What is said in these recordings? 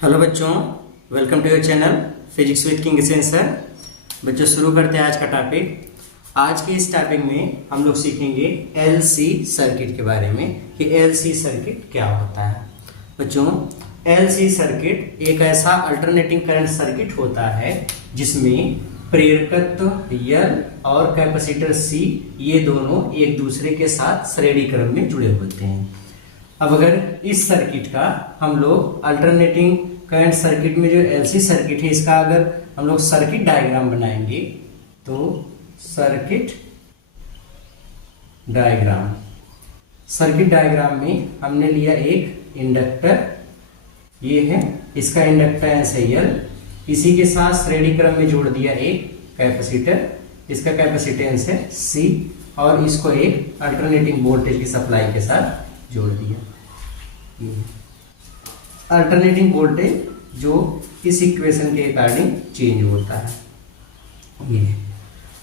Hello बच्चों, welcome to your channel physics with King sir. बच्चों शुरू करते हैं आज का टॉपिक। आज के इस टॉपिक में हम लोग सीखेंगे एलसी सर्किट के बारे में कि एलसी सर्किट क्या होता है। बच्चों, एलसी सर्किट एक ऐसा अल्टरनेटिंग करंट सर्किट होता है जिसमें प्रेरकत्व L और कैपेसिटर C ये दोनों एक दूसरे के साथ श्रेणी क्रम में जुड़े होते हैं। अब अगर इस सर्किट का हम लोग अल्टरनेटिंग करंट सर्किट में जो एलसी सर्किट है इसका अगर हम लोग सर्किट डायग्राम बनाएंगे तो सर्किट डायग्राम में हमने लिया एक इंडक्टर, ये है इसका इंडक्टेंस है L, इसी के साथ श्रेणी क्रम में जोड़ दिया एक कैपेसिटर, इसका कैपेसिटेंस है C और इसको एक अल्टरनेटिंग वोल्टेज की सप्लाई के साथ जोड़ दिया। अल्टरनेटिंग वोल्टेज जो इस इक्वेशन के अकॉर्डिंग चेंज होता है। ये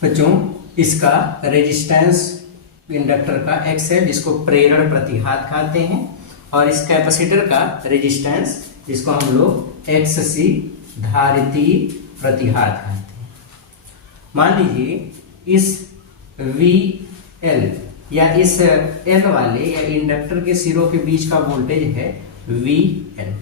बच्चों इसका रेजिस्टेंस इंडक्टर का X है जिसको प्रेरण प्रतिघात कहते हैं, और इस कैपेसिटर का रेजिस्टेंस जिसको हम लोग XC धारितीय प्रतिघात कहते हैं। मान लीजिए इस VL या इस L वाले या इंडक्टर के सिरों के बीच का वोल्टेज है VL।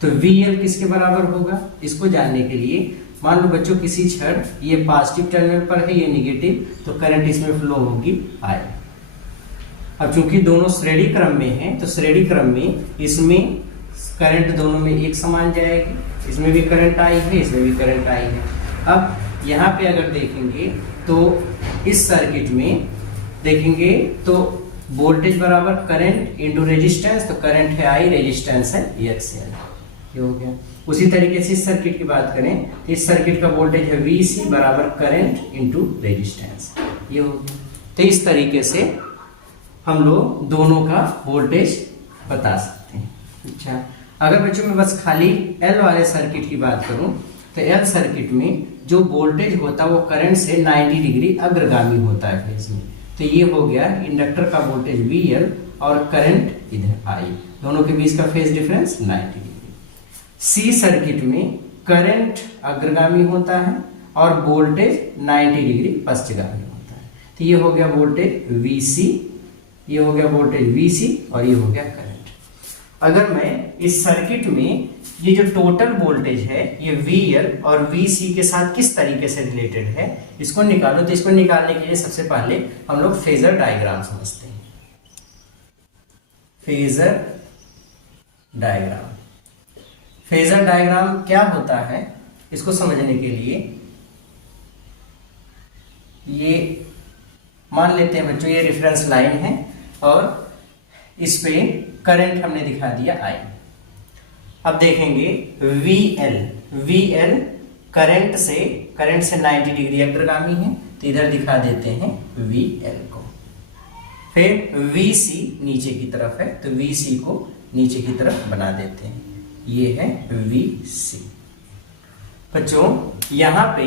तो VL किसके बराबर होगा इसको जानने के लिए मान लो बच्चों किसी क्षण ये पॉजिटिव टर्मिनल पर है, ये निगेटिव, तो करंट इसमें फ्लो होगी I। अब चूंकि दोनों श्रेणी क्रम में हैं तो श्रेणी क्रम में इसमें करंट दोनों में एक समान जाएगी, इसमें भी करंट I है, इसमें भी करंट I है। अब यहाँ पे अगर देखेंगे तो इस सर्किट में देखेंगे तो वोल्टेज बराबर करंट इंटू रेजिस्टेंस, तो करंट है I, रेजिस्टेंस है XL, ये हो गया। उसी तरीके से इस सर्किट की बात करें तो इस सर्किट का वोल्टेज है VC बराबर करंट इंटू रेजिस्टेंस, ये हो गया। तो इस तरीके से हम लोग दोनों का वोल्टेज बता सकते हैं। अच्छा, अगर बच्चों में बस खाली L वाले सर्किट की बात करूं तो L सर्किट में जो वोल्टेज होता है वो करंट से 90 डिग्री अग्रगामी होता है फेज में। तो ये हो गया इंडक्टर का वोल्टेज VL और करंट इधर I, दोनों के बीच का phase difference 90 degree. C circuit में करंट अग्रगामी होता है और वोल्टेज 90 डिग्री पश्चगामी होता है। तो ये हो गया वोल्टेज VC, ये हो गया वोल्टेज VC और ये हो गया करंट। अगर मैं इस सर्किट में ये जो टोटल वोल्टेज है ये VL और VC के साथ किस तरीके से रिलेटेड है इसको निकालो, तो इसको निकालने के लिए सबसे पहले हम लोग फेजर डायग्राम समझते हैं। फेजर डायग्राम क्या होता है इसको समझने के लिए ये मान लेते हैं बच्चों ये रेफरेंस लाइन है और इस पे करंट हमने दिखा दिया I। अब देखेंगे VL करंट से 90 डिग्री अग्रगामी है, तो इधर दिखा देते हैं VL को। फिर VC नीचे की तरफ है तो VC को नीचे की तरफ बना देते हैं, ये है VC। बच्चों यहाँ पे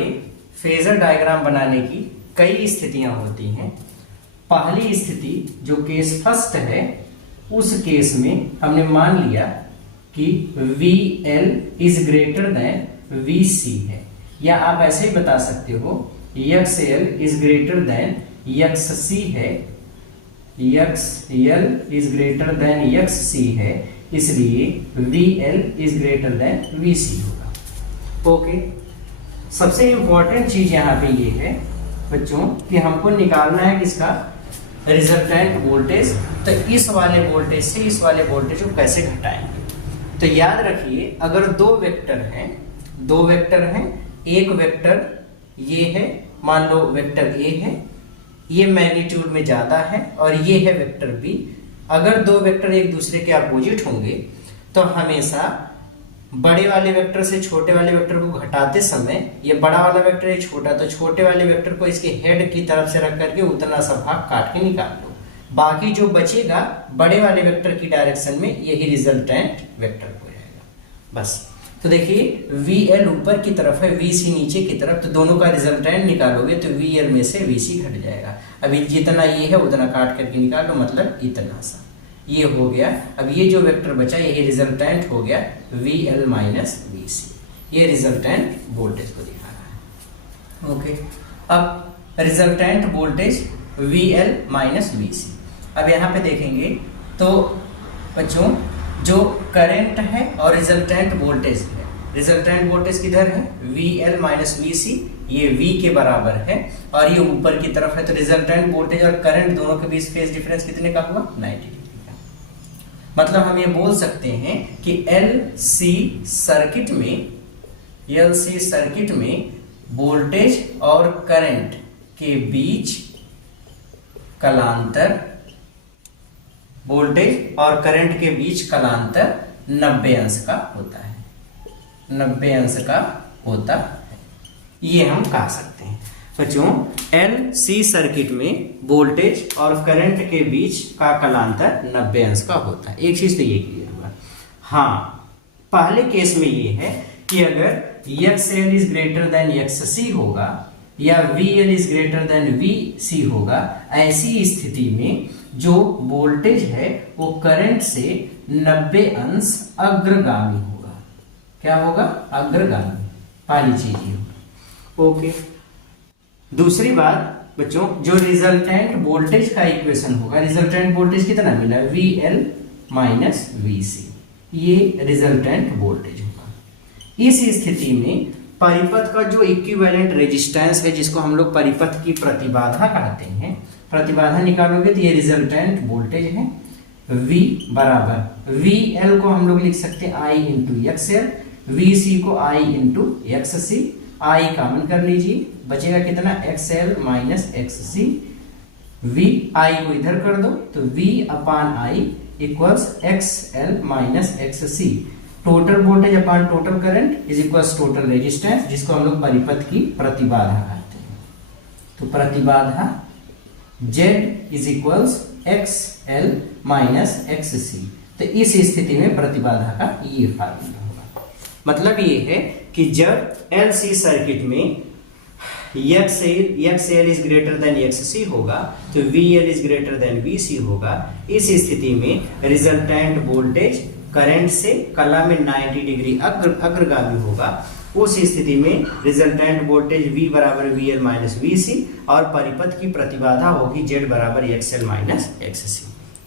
फेजर डायग्राम बनाने की कई स्थितियां होती हैं। पहली स्थिति जो केस फर्स्ट है उस केस में हमने मान लिया कि VL is greater then VC है, या आप ऐसे ही बता सकते हो XL is greater then XC है, XL is greater then XC है, इसलिए VL is greater then VC होगा। ओके, सबसे इंपॉर्टेंट चीज यहाँ पे ये है बच्चों कि हमको निकालना है किसका रिजल्टेंट वोल्टेज। तो इस वाले वोल्टेज से इस वाले वोल्टेज को कैसे घटाएंगे, तो याद रखिए अगर दो वेक्टर हैं, एक वेक्टर ये है, मान लो वेक्टर A है, ये मैग्नीट्यूड में ज्यादा है, और ये है वेक्टर B। अगर दो वेक्टर एक दूसरे के अपोजिट होंगे तो हमेशा बड़े वाले वेक्टर से छोटे वाले वेक्टर को घटाते समय ये बड़ा वाला वेक्टर है छोटा, तो छोटे वाले वेक्टर को इसके हेड की तरफ से रख करके उतना सा भाग काट के निकाल लो, बाकी जो बचेगा बड़े वाले वेक्टर की डायरेक्शन में यही रिजल्टेंट वेक्टर हो जाएगा बस। तो देखिए VL ऊपर की तरफ है, VC नीचे की तरफ, तो दोनों का रिजल्टेंट निकालोगे तो VL में से VC घट जाएगा। अभी जितना ये है उतना काट करके निकालो, मतलब इतना सा, ये हो गया। अब ये जो वेक्टर बचा ये रिजल्टेंट हो गया VL माइनस VC, ये रिजल्टेंट वोल्टेज को दिखा रहा है। ओके, अब resultant voltage VL minus VC। अब यहाँ पे देखेंगे तो बच्चों जो करंट है और रिजल्टेंट वोल्टेज है, रिजल्टेंट वोल्टेज किधर है VL माइनस VC, ये V के बराबर है और ये ऊपर की तरफ है, तो रिजल्टेंट वोल्टेज और करंट दोनों के बीच फेज डिफरेंस कितने का हुआ 90 डिग्री का। मतलब हम ये बोल सकते हैं कि LC सर्किट में वोल्टेज और करंट के बीच कलांतर, वोल्टेज और करंट के बीच कलांतर 90 अंश का होता है, 90 अंश का होता है, ये हम कह सकते हैं। बच्चों LC सर्किट में वोल्टेज और करंट के बीच का कलांतर 90 अंश का होता है। एक चीज तो ये क्लियर हुआ। हाँ, पहले केस में ये है कि अगर XL is greater then XC होगा या VL is greater then VC होगा, ऐसी स्थिति में जो वोल्टेज है वो करंट से 90 अंश अग्रगामी होगा। क्या होगा? अग्रगामी। पहली चीज ये होगा। ओके, दूसरी बात बच्चों, जो रिजल्टेंट वोल्टेज का इक्वेशन होगा, रिजल्टेंट वोल्टेज कितना मिला VL माइनस VC, ये रिजल्टेंट वोल्टेज होगा। इस स्थिति में परिपथ का जो इक्विवेलेंट रेजिस्टेंस है, जिसको हम लोग परिपथ की प्रतिबाधा कहते हैं, प्रतिबाधा निकालोगे तो ये रिजल्टेंट वोल्टेज है V बराबर VL को हम लोग लिख सकते हैं I इंटू XL, VC को I into XC, I common कर लीजिए, बचेगा कितना XL minus XC, V I को इधर कर दो तो V upon I equals XL minus XC, total voltage upon total current is equals total resistance, जिसको हम लोग परिपथ की प्रतिबाधा कहते हैं। तो प्रतिबाधा Z is equals XL minus XC। तो इस स्थिति में प्रतिबाधा का ये फार्मूला होगा। मतलब ये है कि जब LC सर्किट में XL is greater then XC होगा तो VL is greater then VC होगा। इस स्थिति में रिजल्टेंट वोल्टेज करंट से कला में 90 डिग्री अग्रगामी होगा। उस स्थिति में रिजल्टेंट वोल्टेज V बराबर VL माइनस VC और परिपथ की प्रतिबाधा होगी Z बराबर XL माइनस XC,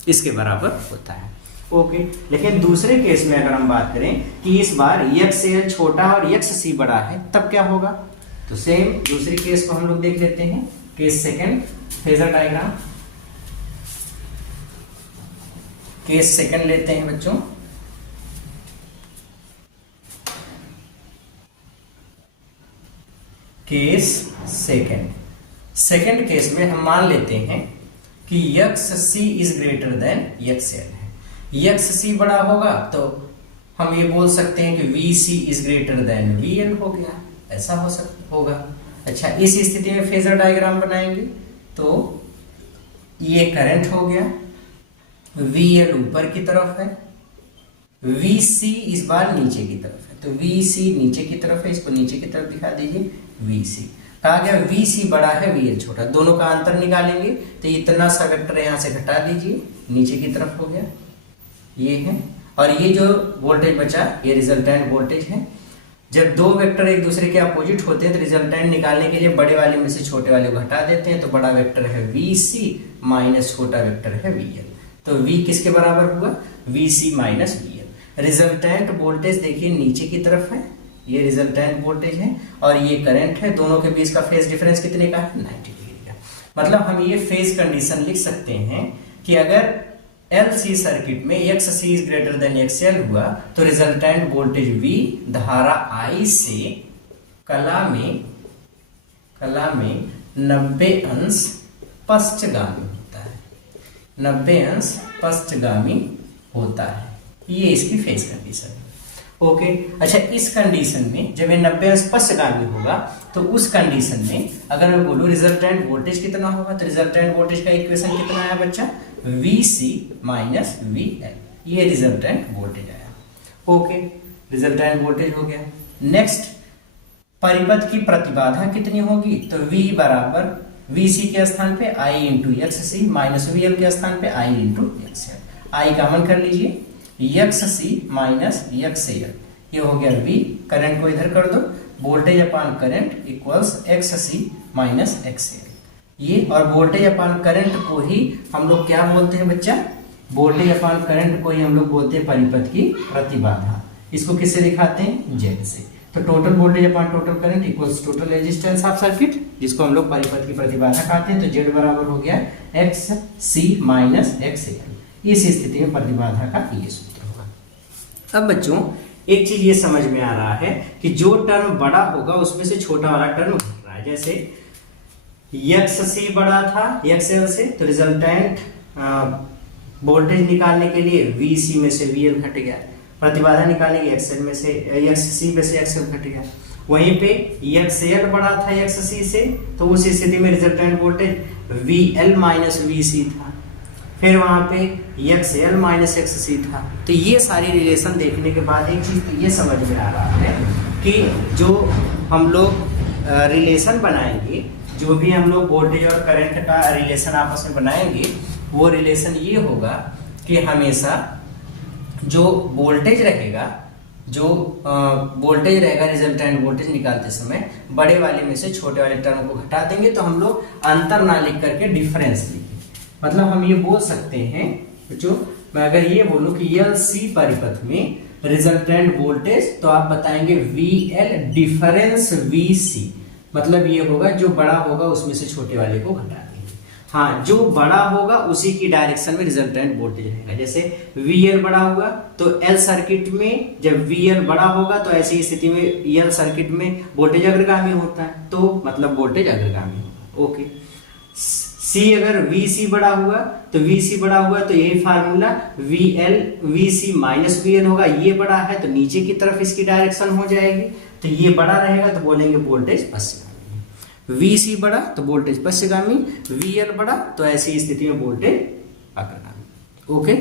इसके बराबर होता है। ओके, लेकिन दूसरे केस में अगर हम बात करें कि इस बार XL छोटा और XC बड़ा है, तब क्या होगा? तो सेम दूसरी केस को हम लोग देख लेते हैं। Case second, phasor diagram, case second लेते हैं बच्चों। केस सेकंड केस में हम मान लेते हैं कि XC is greater then XL है। XC बड़ा होगा तो हम ये बोल सकते हैं कि VC is greater then VL हो गया, ऐसा होगा। अच्छा, इस स्थिति में फेजर डायग्राम बनाएंगे तो ये करंट हो गया, VL ऊपर की तरफ है, VC इस बार नीचे की तरफ है, तो VC नीचे की तरफ है, इसको नीचे की तरफ दिखा दीजिए VC। कहा गया VC बड़ा है VL छोटा, दोनों का अंतर निकालेंगे तो इतना सा वेक्टर यहाँ से घटा दीजिए, नीचे की तरफ हो गया, ये है। और ये जो वोल्टेज बचा ये रिजल्टेंट वोल्टेज है। जब दो वेक्टर एक दूसरे के अपोजिट होते हैं तो रिजल्टेंट निकालने के लिए बड़े वाले में से छोटे वाले को हटा देते हैं, तो बड़ा वेक्टर है VC माइनस छोटा वेक्टर है VL, तो V किसके बराबर हुआ? VC minus VL। Resultant voltage देखिए नीचे की तरफ है, ये रिजल्टेंट वोल्टेज है और ये करंट है, दोनों के बीच का फेज डिफरेंस कितने का है? 90 डिग्री का। मतलब हम ये फेज कंडीशन लिख सकते हैं कि अगर LC सर्किट में XC is greater then XL हुआ तो रिजल्टेंट वोल्टेज V धारा I से कला में 90 अंश पश्चगामी होता है, 90 अंश पश्चगामी होता है। ये इसकी फेज कंडीशन है। ओके, अच्छा, इस कंडीशन में जब ये 90 अंश पश्चगामी होगा तो उस कंडीशन में अगर मैं बोलूं रिजल्टेंट वोल्टेज कितना होगा तो रिजल्टेंट वोल्टेज का इक्वेशन कितना आया बच्चा? VC माइनस VL, ये रिजल्टेंट वोल्टेज आया। ओके, रिजल्टेंट वोल्टेज हो गया। नेक्स्ट, परिपथ की प्रतिबाधा कितनी होगी? तो V बराबर VC के स्थान पे I into XC minus VL के स्थान पे I into XL। I common कर लीजिए, एक्स सी माइनस एक्स एल, ये हो गया वी। करंट को इधर कर दो, वोल्टेज अपान करंट इक्वल्स एक्स सी माइनस एक्स एल, ये। और वोल्टेज अपान करंट को ही हम लोग क्या बोलते हैं बच्चा, वोल्टेज अपान करंट को ही हम लोग बोलते हैं परिपथ की प्रतिबाधा। इसको किससे दिखाते हैं, जेड से। तो total voltage upon total current equals total resistance of circuit, जिसको हम लोग परिपथ की प्रतिबाधा कहते हैं। तो जेड बराबर हो गया एक्स सी माइनस एक्स एल। इस स्थिति में प्रतिबाधा का ये सूत्र होगा। अब बच्चों एक चीज ये समझ में आ रहा है कि जो टर्म बड़ा होगा उसमें से छोटा वाला टर्म घट रहा है। जैसे एक्स सी बड़ा था एक्स एल से, तो रिजल्टेंट वोल्टेज निकालने के लिए वी सी में से वी एल घट गया, प्रतिबाधा निकालने की एक्सएल में से एक्स सी में से एक्सएल घट गया। वहीं पे एक्स एल बड़ा था एक्स सी से, तो उस स्थिति में resultant voltage V L minus V C था। फिर वहां पे X L minus X C था। तो ये सारी रिलेशन देखने के बाद एक चीज तो ये समझ में आ रहा है कि जो हम लोग रिलेशन बनाएंगे, जो भी हम लोग वोल्टेज और करंट का रिलेशन आपस में बनाएंगे, वो रिलेशन ये होगा कि हमेशा जो वोल्टेज रहेगा, जो वोल्टेज रहेगा रिजल्टेंट वोल्टेज निकालते समय, बड़े वाले में से छोटे वाले टर्म को घटा देंगे। तो हम लोग अंतर ना लिख करके डिफरेंस लिखेंगे। मतलब हम ये बोल सकते हैं बच्चों, मैं अगर ये बोलूं कि एल सी परिपथ में रिजल्टेंट वोल्टेज, तो आप बताएंगे वी एल डिफरेंस वी सी। मतलब ये होगा जो बड़ा होगा उसमें से छोटे वाले को घटा देंगे। हाँ, जो बड़ा होगा उसी की डायरेक्शन में रिजल्टेंट वोल्टेज रहेगा। जैसे VL बड़ा हुआ तो L सर्किट में जब VL बड़ा होगा तो ऐसी स्थिति में L सर्किट में वोल्टेज अग्रगामी होता है, तो मतलब वोल्टेज अग्रगामी होगा। ओके। C अगर VC बड़ा हुआ तो VC बड़ा हुआ तो यही formula VL VC minus VL होगा। ये बड़ा है तो नीचे की तरफ इसकी डायरेक्शन हो जाएगी, तो ये बड़ा रहेगा तो बोलेंगे वोल्टेज पश्चिम। VC बड़ा तो वोल्टेज पश्चिमगामी, VL बड़ा तो ऐसी स्थिति में वोल्टेज अग्रगामी। ओके,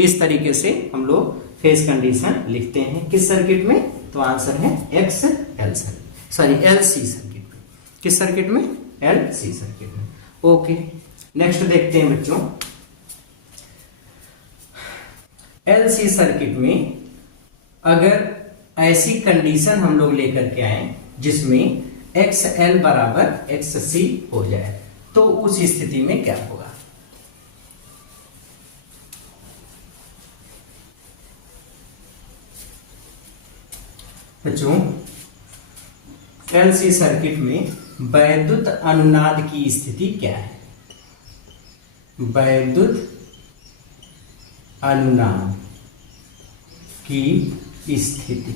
इस तरीके से हम लोग फेज कंडीशन लिखते हैं किस सर्किट में, तो आंसर है x L circuit, sorry L C circuit में। किस सर्किट में, एल सी सर्किट में। ओके, नेक्स्ट देखते हैं बच्चों, एल सी सर्किट में अगर ऐसी कंडीशन हम लोग लेकर के आए जिसमें एक्स एल बराबर एक्स सी हो जाए, तो उस स्थिति में क्या होगा। बच्चों एल सी सर्किट में वैद्युत अनुनाद की स्थिति क्या है। वैद्युत अनुनाद की स्थिति,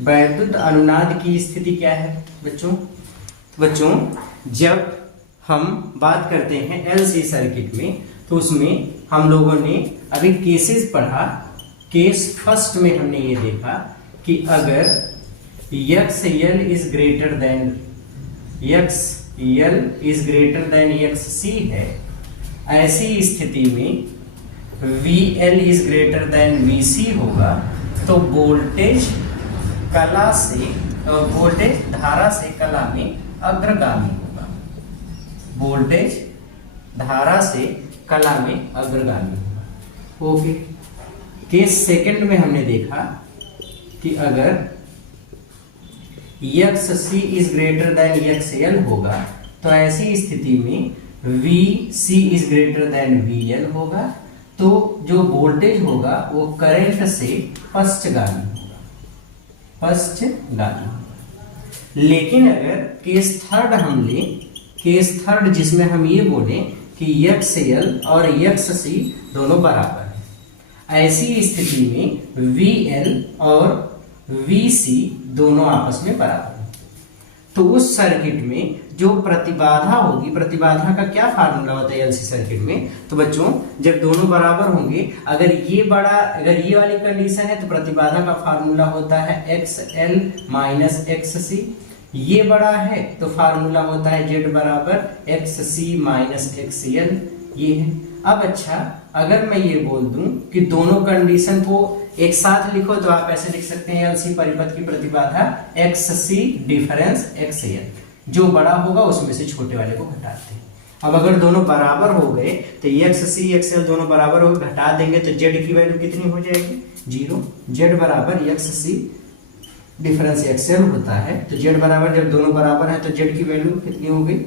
वैद्युत अनुनाद की स्थिति क्या है बच्चों जब हम बात करते हैं एलसी सर्किट में, तो उसमें हम लोगों ने अभी केसेस पढ़ा। केस फर्स्ट में हमने ये देखा कि अगर X L is greater than X C है, ऐसी स्थिति में V L is greater than V C होगा, तो वोल्टेज धारा से कला में अग्रगामी होगा। वोल्टेज धारा से कला में अग्रगामी होगा। ओके। केस सेकंड में हमने देखा कि अगर X C is greater than X L होगा, तो ऐसी स्थिति में V C is greater than V L होगा, तो जो वोल्टेज होगा वो करंट से पश्चगामी होगा, पश्चगामी। लेकिन अगर केस थर्ड हम लें, केस थर्ड जिसमें हम ये बोले कि एक्स एल और एक्स सी दोनों बराबर है, ऐसी स्थिति में वी एल और वी सी दोनों आपस में बराबर है, तो उस सर्किट में जो प्रतिबाधा होगी, प्रतिबाधा का क्या फार्मूला होता है एलसी सर्किट में, तो बच्चों जब दोनों बराबर होंगे, अगर ये वाली कंडीशन है तो प्रतिबाधा का फार्मूला होता है एक्स एल माइनस एक्स सी। ये बड़ा है तो फार्मूला होता है जेड बराबर एक्स सी माइनस एक्स एल। ये है। अब अच्छा, अगर मैं ये बोल दूं कि दोनों कंडीशन को एक साथ लिखो, तो आप ऐसे लिख सकते हैं एलसी परिपथ की प्रतिबाधा एक्स सी डिफरेंस एक्स एल, जो बड़ा होगा उसमें से छोटे वाले को घटाते हैं। अब अगर दोनों बराबर हो गए तो एक्स सी एक्स एल दोनों बराबर हो, घटा देंगे तो जेड की वैल्यू कितनी हो जाएगी, 0। जेड बराबर एक्स सी डिफरेंस एक्स एल होता है, तो जेड बराबर, जब दोनों बराबर है तो जेड की वैल्यू कितनी हो गई,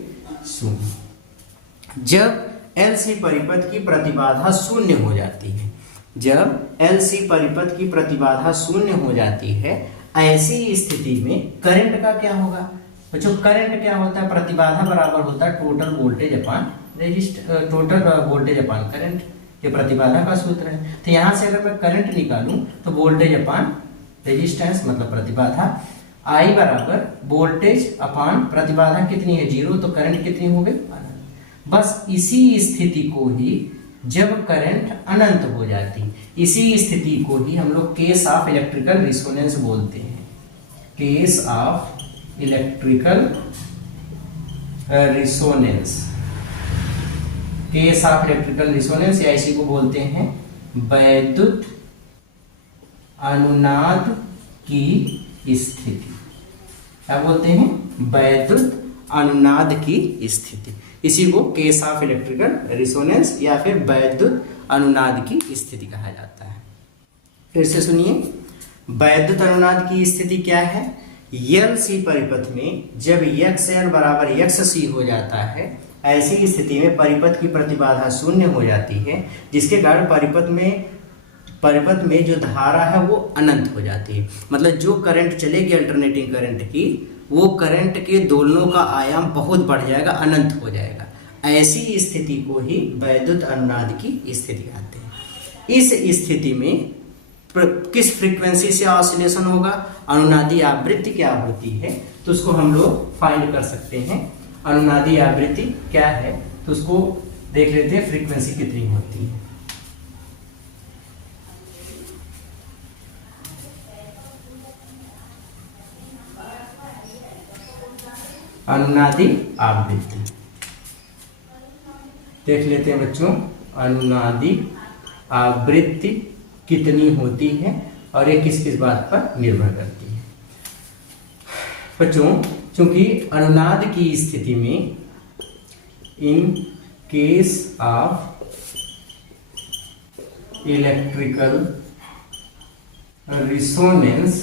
0। जब एलसी परिपथ की प्रतिबाधा शून्य हो जाती है, जब एलसी परिपथ की प्रतिबाधा शून्य हो जाती है, ऐसी स्थिति में करंट का क्या होगा बच्चों, करंट क्या होता है, प्रतिबाधा बराबर होता है टोटल वोल्टेज अपान रेजिस्टर, टोटल वोल्टेज अपान करंट, ये प्रतिबाधा का सूत्र है। तो यहां से अगर मैं करंट निकालूं तो वोल्टेज अपान रेजिस्टेंस मतलब प्रतिबाधा, आई बराबर वोल्टेज अपान प्रतिबाधा कितनी है, 0, तो करंट कितनी हो गई, बस इसी स्थिति को ही जब करंट अनंत हो जाती, इसी स्थिति को ही हम लोग केस ऑफ इलेक्ट्रिकल रिसोनेंस बोलते हैं, case of electrical resonance, case of electrical resonance, या इसी को बोलते हैं वैद्युत अनुनाद की स्थिति। क्या बोलते हैं, वैद्युत अनुनाद की स्थिति, इसी को केस ऑफ इलेक्ट्रिकल रिसोनेंस या फिर वैद्युत अनुनाद की स्थिति कहा जाता है। फिर से सुनिए, वैद्युत अनुनाद की स्थिति क्या है, एलसी परिपथ में जब एक्सएल बराबर एक्ससी हो जाता है, ऐसी स्थिति में परिपथ की प्रतिबाधा शून्य हो जाती है, जिसके कारण परिपथ में जो धारा है वो अनंत हो जाती है। मतलब जो करंट चलेगी अल्टरनेटिंग करंट की, वो करंट के दोलनों का आयाम बहुत बढ़ जाएगा, अनंत हो जाएगा। ऐसी स्थिति को ही वैद्युत अनुनाद की स्थिति कहते हैं। इस स्थिति में किस फ्रीक्वेंसी से ऑसिलेशन होगा, अनुनादी आवृत्ति क्या होती है, तो उसको हम लोग फाइंड कर सकते हैं। अनुनादी आवृत्ति क्या है तो उसको देख लेते हैं, फ्रीक्वेंसी कितनी होती है। अनुनादी आवृत्ति देख लेते हैं बच्चों, अनुनादी आवृत्ति कितनी होती है और ये किस किस बात पर निर्भर करती है। बच्चों, चूंकि अनुनाद की स्थिति में इन केस ऑफ इलेक्ट्रिकल रिसोनेंस,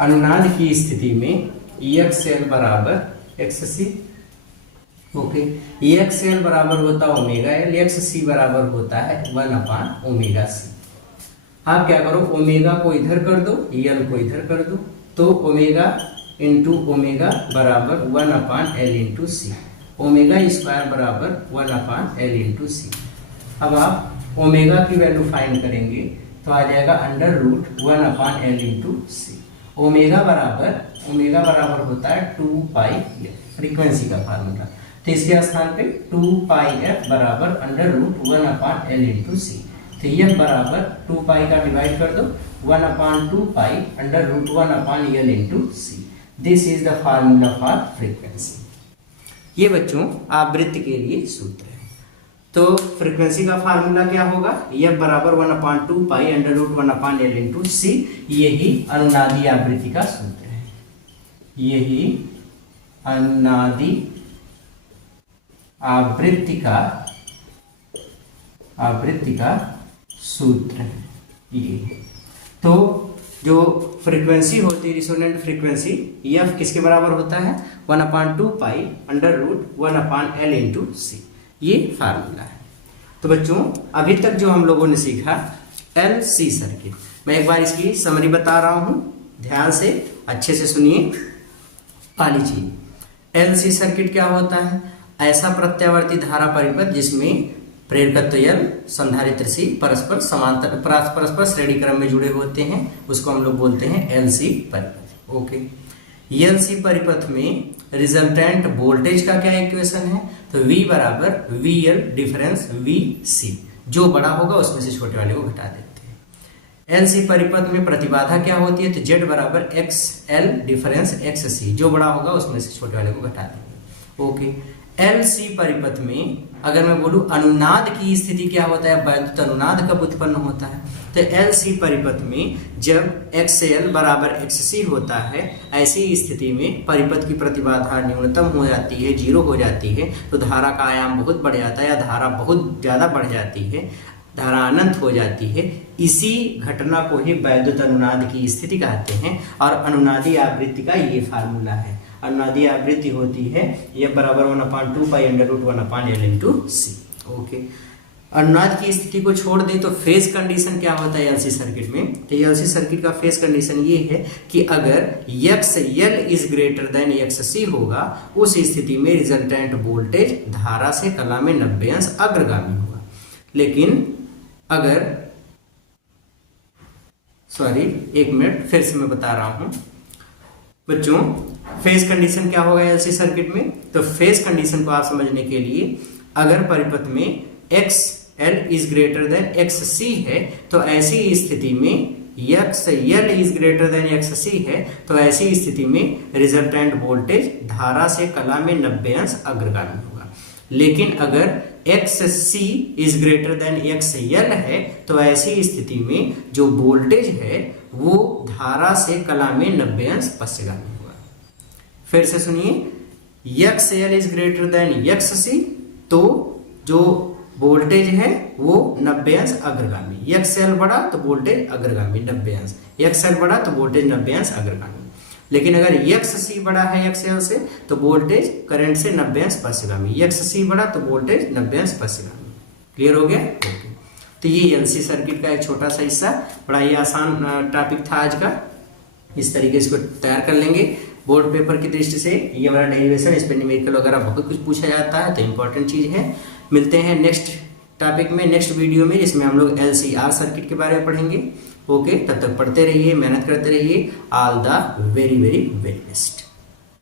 अनुनाद की स्थिति में एक्सएल बराबर एक्ससी, ओके, एक्सएल बराबर होता है ओमेगा एल, एक्ससी बराबर होता है 1 ओमेगा सी। आप क्या करो, ओमेगा को इधर कर दो, एल को इधर कर दो, तो ओमेगा इंटू ओमेगा बराबर 1 एल इंटू सी, ओमेगा स्क्वायर बराबर 1 एल इंटू सी। अब आप ओमेगा की वैल्यू फाइंड करेंगे तो आ जाएगा अंडर रूट 1 एल इंटू सी। ओमेगा बराबर होता है 2 पाई एफ, फ्रीक्वेंसी का फार्मूला। तो इसके स्थान पे 2 पाई एफ बराबर अंडर रूट 1 एल इंटू सी। तो एफ बराबर 2 पाई का डिवाइड कर दो, 1/2 pi under root 1 L into C. This is the formula for frequency. ये बच्चों आवृत्ति के लिए सूत्र है। तो फ्रीक्वेंसी का फार्मूला क्या होगा, एफ बराबर 1/2 pi under root 1 L into C. यही अनुनादी आवृत्ति का सूत्र है, यही अनुनादी आवृत्ति का सूत्र है ये। तो जो फ्रीक्वेंसी होती है, रिसोनेंट फ्रीक्वेंसी, एफ किसके बराबर होता है, 1/2 pi under root 1 L into C. ये फार्मूला है। तो बच्चों, अभी तक जो हम लोगों ने सीखा एलसी सर्किट, मैं एक बार इसकी समरी बता रहा हूं, ध्यान से अच्छे से सुनिए। पहली चीज, एलसी सर्किट क्या होता है, ऐसा प्रत्यावर्ती धारा परिपथ जिसमें प्रेरकत्व एल, संधारित्र सी परस्पर समांतर परस्पर श्रेणी क्रम में जुड़े होते हैं, उसको हम लोग बोलते हैं एलसी परिपथ। ओके, एलसी परिपथ में रिजल्टेंट वोल्टेज का क्या इक्वेशन है, तो V बराबर वी एल डिफरेंस वी सी, जो बड़ा होगा उसमें से छोटे वाले को घटा देते हैं। एलसी परिपथ में प्रतिबाधा क्या होती है, तो Z बराबर एक्स एल डिफरेंस एक्स सी, जो बड़ा होगा उसमें से छोटे वाले को घटा देंगे। ओके, एलसी परिपथ में अगर मैं बोलूं अनुनाद की स्थिति क्या होता है, वैद्युत अनुनाद कब उत्पन्न होता है, तो LC परिपथ में जब XL बराबर XC होता है, ऐसी स्थिति में परिपथ की प्रतिबाधा न्यूनतम हो जाती है, 0 हो जाती है, तो धारा का आयाम बहुत बढ़ जाता है या धारा बहुत ज़्यादा बढ़ जाती है, धारा अनंत हो जाती है। इसी घटना को ही वैद्युत अनुनाद की स्थिति कहते हैं और अनुनादी आवृत्ति का ये फार्मूला है। अनुनादी आवृत्ति होती है ये बराबर 1/2 पाई √1/L इंटू सी। ओके, अनुनाद की स्थिति को छोड़ दें तो फेज कंडीशन क्या होता है एलसी सर्किट में? तो एलसी सर्किट का फेज कंडीशन ये है कि अगर XL is greater then XC होगा, उस स्थिति में रिजल्टेंट वोल्टेज धारा से कला में 90 अंश अग्रगामी होगा। लेकिन अगर एक मिनट फिर से मैं बता रहा हूं बच्चों, फेज कंडीशन क्या होगा एलसी सर्किट में? तो फेज कंडीशन को आप समझने के लिए, अगर परिपथ में XL is greater then XC है तो ऐसी स्थिति में XL is greater then XC है तो ऐसी स्थिति में रिजल्टेंट वोल्टेज धारा से कला में 90 अंश अग्रगामी होगा। लेकिन अगर XC is greater then XL है तो ऐसी स्थिति में जो वोल्टेज है वो धारा से कला में 90 अंश पश्चगामी होगा। फिर से सुनिए, XL is greater then XC तो जो वोल्टेज है वो 90 अंश अग्रगामी, XL बढ़ा तो वोल्टेज अग्रगामी 90 अंश, XL बढ़ा तो वोल्टेज 90 अंश अग्रगामी। लेकिन अगर XC बड़ा है XL से तो वोल्टेज करंट से 90 अंश पश्चगामी, XC बड़ा तो वोल्टेज 90 अंश पश्चगामी। क्लियर हो गया? ओके, तो ये एलसी सर्किट का एक छोटा सा हिस्सा, बड़ा ही आसान टॉपिक था आज का। इस तरीके से इसको तैयार कर लेंगे बोर्ड पेपर की दृष्टि से। ये हमारा डेरिवेशन, इस पर न्यूमेरिकल वगैरह बहुत कुछ पूछा जाता है, तो इंपॉर्टेंट चीज है। मिलते हैं नेक्स्ट टॉपिक में, नेक्स्ट वीडियो में, जिसमें हम लोग LCR सर्किट के बारे में पढ़ेंगे। ओके, तब तक पढ़ते रहिए, मेहनत करते रहिए। All the very very very best.